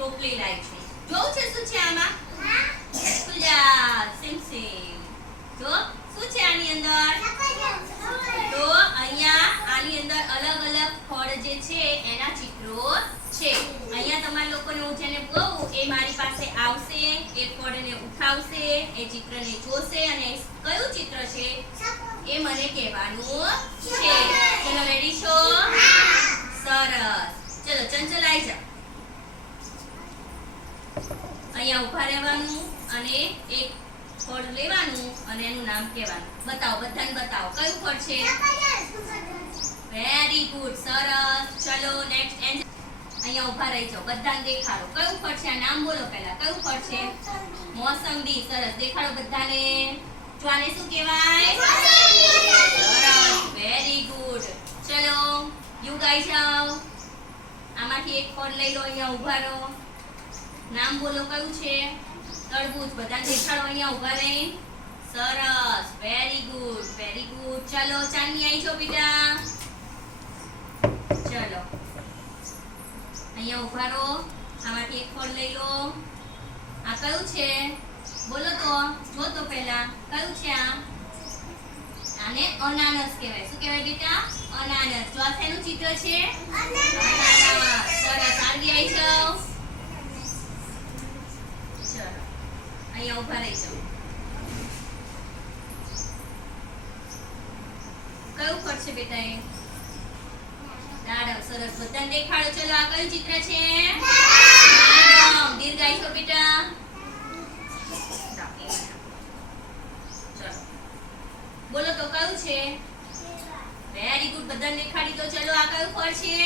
ટોપલી લાવી છું. જોવું છે શું છે આમાં? ગુલાબ, સેમ સેમ. જો શું છે આની અંદર? તો અહીંયા આની અંદર અલગ અલગ ફળ જે છે એના ચિત્રો છે. અહીંયા તમારા લોકોને હું જેને કહું એ મારી પાસે આવશે, એ ફળને ઉઠાવશે, એ ચિત્રને જોશે અને કયું ચિત્ર છે એ મને કહેવાનું છે. ચલો રેડી છો? સરસ. ચલો ચંચલ આવી જા. અહીંયા ઊભા રહેવાનું અને એક ફળ લેવાનું અને એનું નામ કહેવાનું. બતાવો, બધાને બતાવો કયું ફળ છે. વેરી ગુડ, સરસ. ચલો નેક્સ્ટ. અહીંયા ઊભા રહી જાઓ, બધાને દેખાડો કયું ફળ છે. આ નામ બોલો પહેલા. કયું ફળ છે? મોસંબી. સરસ, દેખાડો બધાને. જો આને શું કહેવાય? સરસ, વેરી ગુડ. ચલો યુ ગાઈ જાઓ. આમાંથી એક ફળ લઈ લો. અહીંયા ઊભા રહો. નામ બોલો કયું છે? તરબૂચ. બધાને દેખાડો અહીંયા ઊભા રહી. સરસ, વેરી ગુડ, વેરી ગુડ. ચલો ચાંદની આવી જાઓ બેટા. ચલો અહીંયા ઊભા રહો. આમાંથી એક ફળ લઈ લો. આ કયું છે? બોલો તો, જો તો પહેલા કયું છે આ? આને અનાનસ કહેવાય. શું કહેવાય બેટા? અનાનસ. જો આ શેનું ચિત્ર છે? અનાનસ. સરસ, આગળ આવી જાઓ. ચલો અહીંયા ઊભા રહી જાઓ. કયું ફળ છે બેટા? એ દાડમ. સરસ, બધાને દેખાડો. ચલો આ કયું ચિત્ર છે? દાડમ. દીર્ઘ આવી જાઓ બેટા. ચલો બોલો તો કયું છે? વેરી ગુડ, બધાને દેખાડી દો. ચલો આ કયું ફળ છે?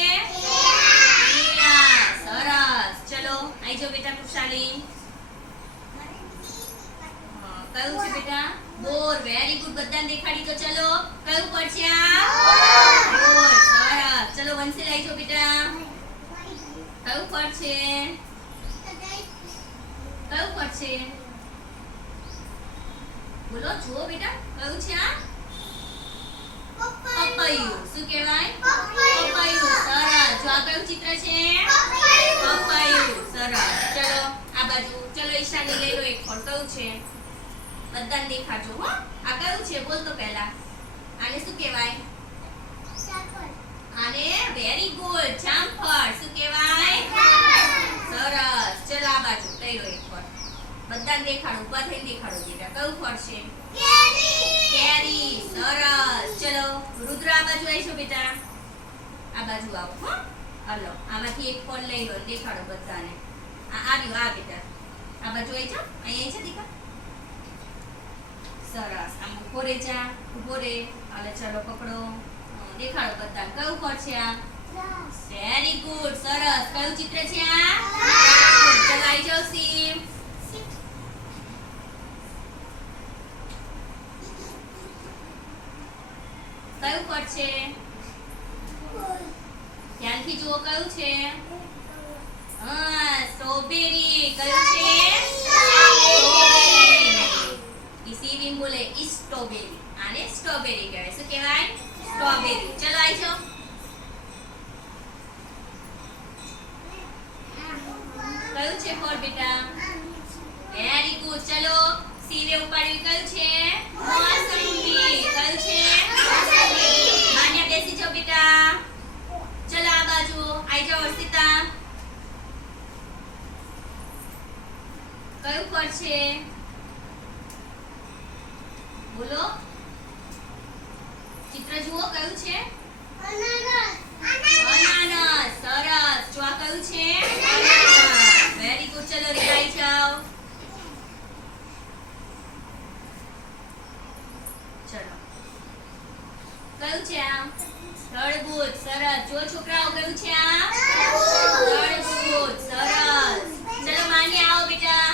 કેળા. સરસ. ચલો આવી જાઓ બેટા. કૃષાલી કયું છે બેટા? બોર. વેરી ગુડ, બધાને દેખાડી દો. ચલો કયું ફળ છે આ? બોર. સરસ. ચલો વંશી આવી જાઓ બેટા. કયું ફળ છે? કયું ફળ છે? બોલો જુઓ બેટા. કયું છે આ? પપૈયું. શું કહેવાય? પપૈયું. સરસ. જો આ કયું ચિત્ર છે? પપૈયું. સરસ. ચલો આ બાજુ. ચલો ઈશાની લઈ લો એક ફળ. કયું છે? બધાને દેખાડજો હો. આ કયું છે? બોલ તો પહેલા. આને શું કહેવાય? આને વેરી ગુડ, જામફળ. શું કહેવાય? સરસ. ચલો આ બાજુ લઈ લો એક ફળ. બધાને દેખાડો. ઊભા થઈને દેખાડો બેટા. કયું ફળ છે? કેરી. સરસ. ચલો રુદ્ર આ બાજુ આવીશો બેટા. આ બાજુ આવો હો. હાલો આમાંથી એક ફળ લઈ લો. દેખાડો બધાને. આ આવ્યું. આ બેટા આ બાજુ આવી જાઓ. અહીંયા છે દીકરા. સરસ. આમ ઉભો રે જા. ઉભો રે. હાલે ચલો પકડો. દેખાડો બધાને. કયું ફળ છે આ? Very good. સરસ. કયું ચિત્ર છે આ? ચલો આવી જાઓ શિવ. કયું ફળ છે? ધ્યાનથી જુઓ કયું છે? હા, સ્ટ્રોબેરી. કયું છે? સ્ટ્રોબેરી. ઈસીવીમ બોલે સ્ટ્રોબેરી. આને સ્ટ્રોબેરી કહેવાય. શું કહેવાય? સ્ટ્રોબેરી. ચલો આવી જાઓ. કયું છે ફળ બેટા? Very good. ચલો સીવે ઉપાડ્યું. કયું છે? મોસંબી. કયું છે? માન્યા બેસી જાઓ બેટા. ચલો આ બાજુ આવી જાઓ. અર્ષિતા કયું ફળ છે? બોલો. ચિત્ર જુઓ. કયું છે? અનાનસ. સરસ. જો આ કયું છે? અનાનસ. Very good. ચલો રીતા આવી જાઓ. ચલો કયું છે આ? તરબૂચ. સરસ. જો છોકરાઓ કયું છે આ? તરબૂચ. સરસ. ચલો માન્યા આવો બેટા.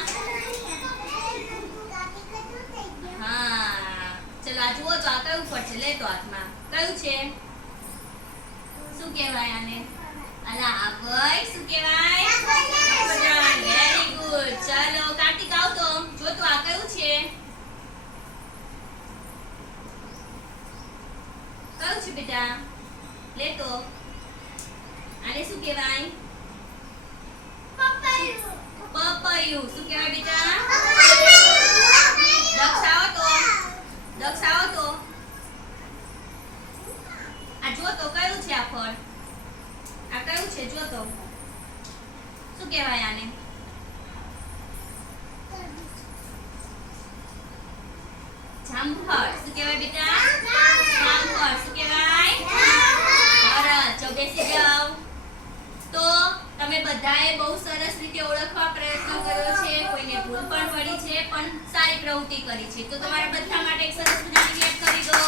હા ચલો આ જુઓ તો આ કયું ફળ છે? લે તો હાથમાં. કયું છે? શું કહેવાય આને? અલા આપય. શું કહેવાય? Very good. ચલો કાર્તિક આવ તો. જો તો આ કયું છે? કયું છે બેટા? લે તો. આને શું કહેવાય? કયું? શું કહેવાય બેટા? દક્ષ આવો તો. દક્ષ આવો તો. આ જો તો કયું છે આ ફળ? આ કયું છે જો તો? શું કહેવાય આને? જામફળ. શું કહેવાય બેટા? જામફળ. શું કહેવાય? સરસ. જો બેસી જાઓ. તો તમે બધાએ બહુ સરસ રીતે ઓળખવા પ્રયત્ન કર્યો છે. કોઈને ભૂલ પણ પડી છે, પણ સારી પ્રવૃત્તિ કરી છે. તો તમારા બધા માટે એક સરસ મજાની ક્લેપ કરી દો.